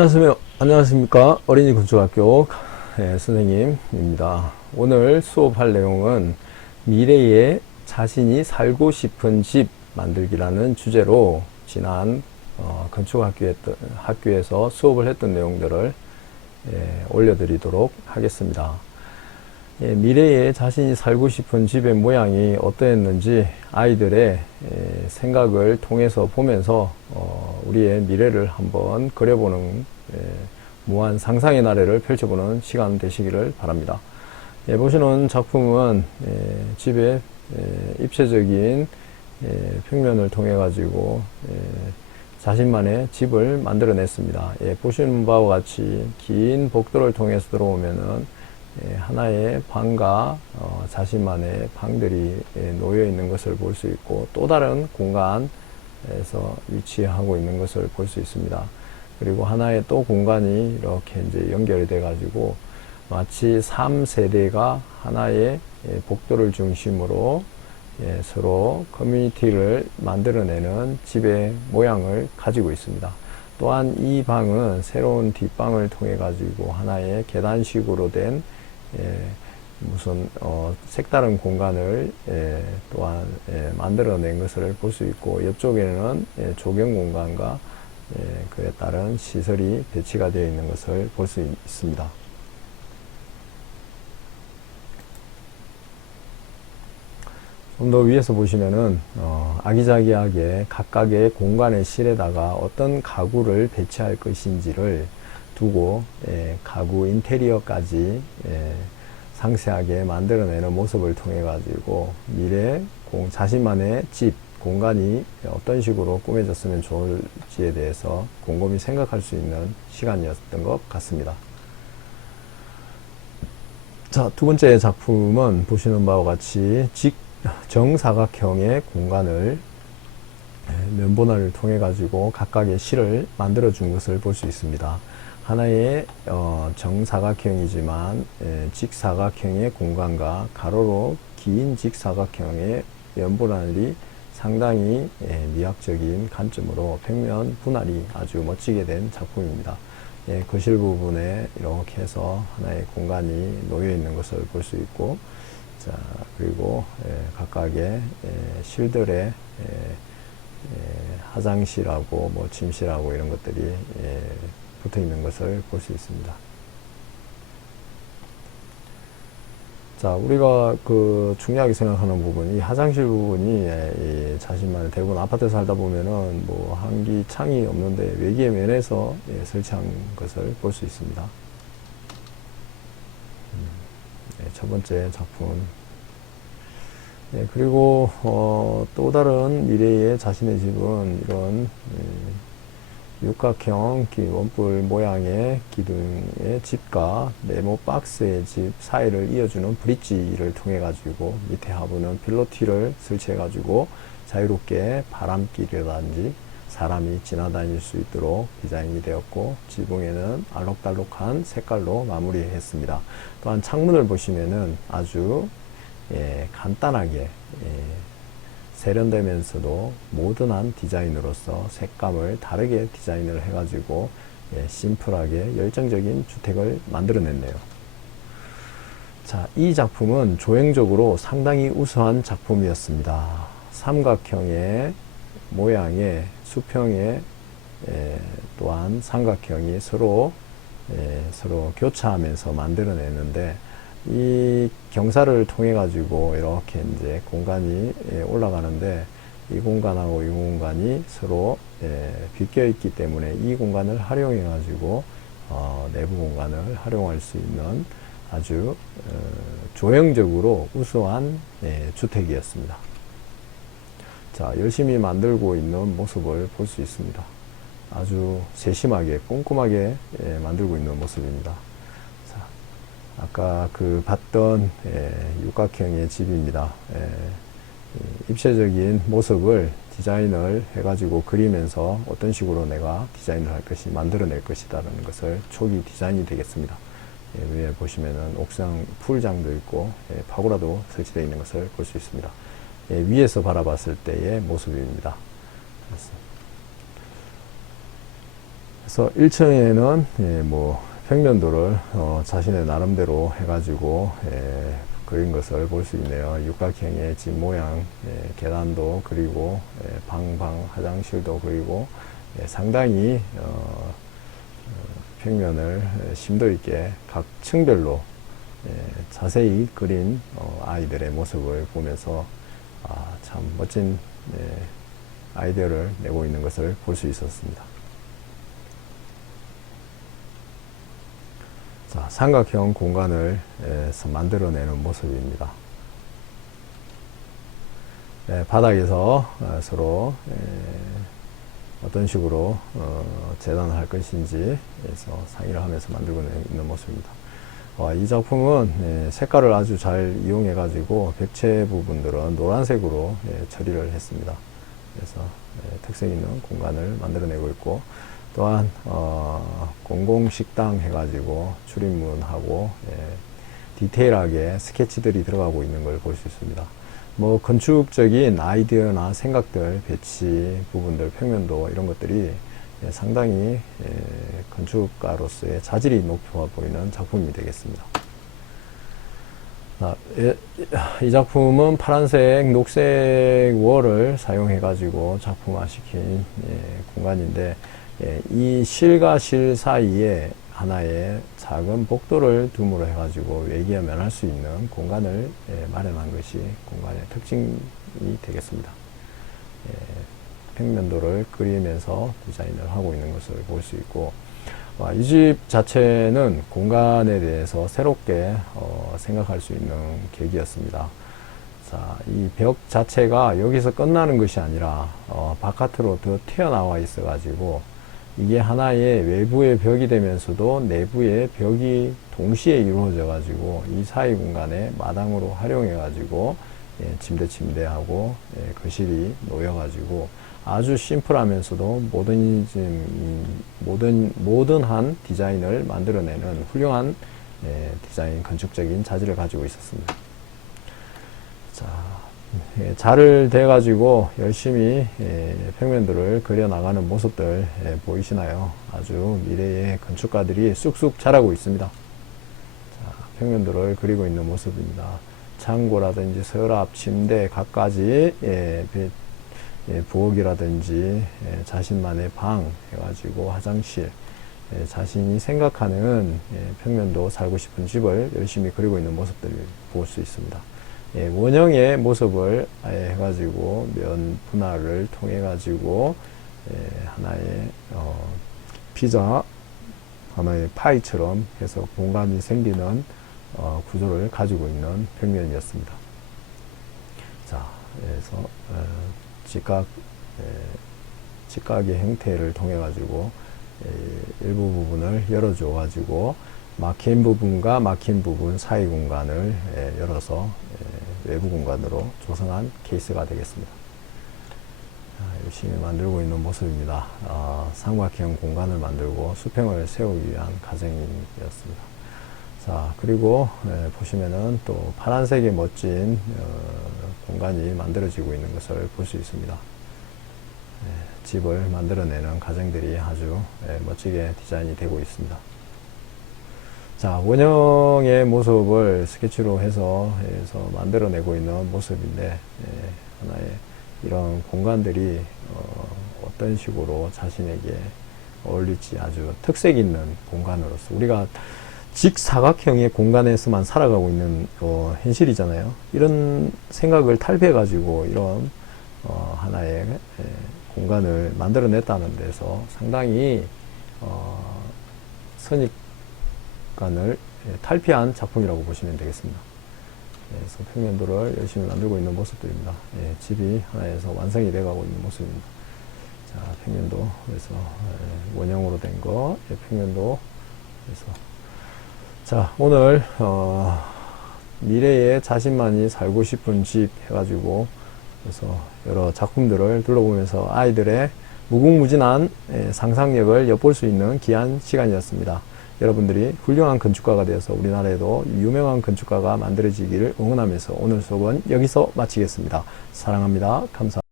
안녕하세요. 안녕하십니까. 어린이 건축학교 예, 선생님입니다. 오늘 수업할 내용은 미래에 자신이 살고 싶은 집 만들기라는 주제로 지난 어, 건축학교에, 학교에서 수업을 했던 내용들을 예, 올려드리도록 하겠습니다. 예, 미래에 자신이 살고 싶은 집의 모양이 어떠했는지 아이들의 예, 생각을 통해서 보면서 어, 우리의 미래를 한번 그려보는 예, 무한 상상의 나래를 펼쳐보는 시간 되시기를 바랍니다. 예, 보시는 작품은 예, 집의 예, 입체적인 예, 평면을 통해 가지고 예, 자신만의 집을 만들어냈습니다. 예, 보시는 바와 같이 긴 복도를 통해서 들어오면은 예, 하나의 방과 어, 자신만의 방들이 예, 놓여 있는 것을 볼 수 있고 또 다른 공간에서 위치하고 있는 것을 볼 수 있습니다. 그리고 하나의 또 공간이 이렇게 이제 연결이 돼 가지고 마치 3세대가 하나의 예, 복도를 중심으로 예, 서로 커뮤니티를 만들어내는 집의 모양을 가지고 있습니다. 또한 이 방은 새로운 뒷방을 통해 가지고 하나의 계단식으로 된 예, 무슨 어, 색다른 공간을 예, 또한 예, 만들어낸 것을 볼 수 있고 옆쪽에는 예, 조경 공간과 예, 그에 따른 시설이 배치가 되어 있는 것을 볼 수 있습니다. 좀 더 위에서 보시면은 어, 아기자기하게 각각의 공간의 실에다가 어떤 가구를 배치할 것인지를 두고 예, 가구 인테리어까지 예, 상세하게 만들어내는 모습을 통해 가지고 미래 공, 자신만의 집 공간이 어떤 식으로 꾸며졌으면 좋을지에 대해서 곰곰이 생각할 수 있는 시간이었던 것 같습니다. 자, 두 번째 작품은 보시는 바와 같이 직 정사각형의 공간을 예, 면본화를 통해 가지고 각각의 실을 만들어 준 것을 볼 수 있습니다. 하나의 어, 정사각형이지만 예, 직사각형의 공간과 가로로 긴 직사각형의 면분할이 상당히 예, 미학적인 관점으로 평면 분할이 아주 멋지게 된 작품입니다. 예, 거실 부분에 이렇게 해서 하나의 공간이 놓여 있는 것을 볼 수 있고 자 그리고 예, 각각의 예, 실들의 예, 예, 화장실하고 뭐 침실하고 이런 것들이 예, 붙어 있는 것을 볼 수 있습니다. 자, 우리가 그 중요하게 생각하는 부분, 이 화장실 부분이 예, 이 자신만의 대부분 아파트 살다 보면은 뭐 한기 창이 없는데 외기의 면에서 예, 설치한 것을 볼 수 있습니다. 음, 예, 첫 번째 작품. 예, 그리고 어, 또 다른 미래의 자신의 집은 이런 예, 육각형 원뿔 모양의 기둥의 집과 네모 박스의 집 사이를 이어주는 브릿지를 통해 가지고 밑에 하부는 필로티를 설치해 가지고 자유롭게 바람길이라든지 사람이 지나다닐 수 있도록 디자인이 되었고 지붕에는 알록달록한 색깔로 마무리했습니다. 또한 창문을 보시면은 아주 예, 간단하게 예, 세련되면서도 모던한 디자인으로서 색감을 다르게 디자인을 해가지고 예, 심플하게 열정적인 주택을 만들어냈네요. 자, 이 작품은 조형적으로 상당히 우수한 작품이었습니다. 삼각형의 모양의 수평의 예, 또한 삼각형이 서로 예, 서로 교차하면서 만들어내는데 이 경사를 통해 가지고 이렇게 이제 공간이 예, 올라가는데 이 공간하고 이 공간이 서로 예, 비껴 있기 때문에 이 공간을 활용해 가지고 어, 내부 공간을 활용할 수 있는 아주 어, 조형적으로 우수한 예, 주택이었습니다. 자, 열심히 만들고 있는 모습을 볼 수 있습니다. 아주 세심하게 꼼꼼하게 예, 만들고 있는 모습입니다. 아까 그 봤던 예, 육각형의 집입니다. 예, 입체적인 모습을 디자인을 해가지고 그리면서 어떤 식으로 내가 디자인을 할 것이 만들어낼 것이다라는 것을 초기 디자인이 되겠습니다. 예, 위에 보시면은 옥상 풀장도 있고 예, 파고라도 설치되어 있는 것을 볼 수 있습니다. 예, 위에서 바라봤을 때의 모습입니다. 그래서 1층에는 예, 뭐 평면도를 어, 자신의 나름대로 해가지고 예, 그린 것을 볼 수 있네요. 육각형의 집 모양, 예, 계단도 그리고 예, 방방 화장실도 그리고 예, 상당히 어, 어, 평면을 예, 심도 있게 각 층별로 예, 자세히 그린 어, 아이들의 모습을 보면서 아, 참 멋진 예, 아이디어를 내고 있는 것을 볼 수 있었습니다. 자, 삼각형 공간을 만들어내는 모습입니다. 예, 바닥에서 어, 서로 예, 어떤 식으로 어, 재단을 할 것인지 해서 상의를 하면서 만들고 있는 모습입니다. 어, 이 작품은 예, 색깔을 아주 잘 이용해 가지고 벽체 부분들은 노란색으로 예, 처리를 했습니다. 그래서 예, 특색 있는 공간을 만들어내고 있고 또한 어, 공공식당 해가지고 출입문하고 예, 디테일하게 스케치들이 들어가고 있는 걸 볼 수 있습니다. 뭐 건축적인 아이디어나 생각들, 배치 부분들, 평면도 이런 것들이 예, 상당히 예, 건축가로서의 자질이 높아 보이는 작품이 되겠습니다. 아, 예, 이 작품은 파란색, 녹색 월을 사용해 가지고 작품화시킨 예, 공간인데 예, 이 실과 실 사이에 하나의 작은 복도를 둠으로 해가지고 외기에 면할 수 있는 공간을 예, 마련한 것이 공간의 특징이 되겠습니다. 예, 평면도를 그리면서 디자인을 하고 있는 것을 볼 수 있고 이집 자체는 공간에 대해서 새롭게 어, 생각할 수 있는 계기였습니다. 자, 이 벽 자체가 여기서 끝나는 것이 아니라 어, 바깥으로 더 튀어나와 있어가지고 이게 하나의 외부의 벽이 되면서도 내부의 벽이 동시에 이루어져 가지고 이 사이 공간에 마당으로 활용해 가지고 예, 침대 침대하고 예, 거실이 놓여 가지고 아주 심플하면서도 모더니즘 모던 모던한 디자인을 만들어내는 훌륭한 예, 디자인 건축적인 자질을 가지고 있었습니다. 자, 예, 자를 대 가지고 열심히 예, 평면들을 그려 나가는 모습들 예, 보이시나요? 아주 미래의 건축가들이 쑥쑥 자라고 있습니다. 자, 평면들을 그리고 있는 모습입니다. 창고라든지 서랍, 침대 각가지 예, 배- 예, 부엌이라든지 예, 자신만의 방 해가지고 화장실 예, 자신이 생각하는 예, 평면도 살고 싶은 집을 열심히 그리고 있는 모습들을 볼 수 있습니다. 예, 원형의 모습을 아예 해가지고 면 분할을 통해 가지고 예, 하나의 어, 피자 하나의 파이처럼 해서 공간이 생기는 어, 구조를 가지고 있는 평면이었습니다. 자, 그래서 어, 직각 예, 직각의 형태를 통해 가지고 예, 일부 부분을 열어줘 가지고 막힌 부분과 막힌 부분 사이 공간을 예, 열어서 예, 외부 공간으로 조성한 케이스가 되겠습니다. 아, 열심히 만들고 있는 모습입니다. 아, 삼각형 공간을 만들고 수평을 세우기 위한 과정이었습니다. 자, 그리고 예, 보시면은 또 파란색의 멋진 어, 공간이 만들어지고 있는 것을 볼 수 있습니다. 예, 집을 만들어내는 과정들이 아주 예, 멋지게 디자인이 되고 있습니다. 자, 원형의 모습을 스케치로 해서, 해서 만들어내고 있는 모습인데, 예, 하나의 이런 공간들이 어, 떤 식으로 자신에게 어울릴지 아주 특색 있는 공간으로서 우리가 직사각형의 공간에서만 살아가고 있는 어, 현실이잖아요. 이런 생각을 탈피해가지고 이런 어, 하나의 예, 공간을 만들어냈다는 데서 상당히 어, 선입 관을 예, 탈피한 작품이라고 보시면 되겠습니다. 그래서 평면도를 열심히 만들고 있는 모습들입니다. 예, 집이 하나에서 완성이 돼가고 있는 모습입니다. 자, 평면도 그래서 예, 원형으로 된 거, 예, 평면도 그래서 자 오늘 어, 미래에 자신만이 살고 싶은 집 해가지고 그래서 여러 작품들을 둘러보면서 아이들의 무궁무진한 예, 상상력을 엿볼 수 있는 귀한 시간이었습니다. 여러분들이 훌륭한 건축가가 되어서 우리나라에도 유명한 건축가가 만들어지기를 응원하면서 오늘 수업은 여기서 마치겠습니다. 사랑합니다. 감사합니다.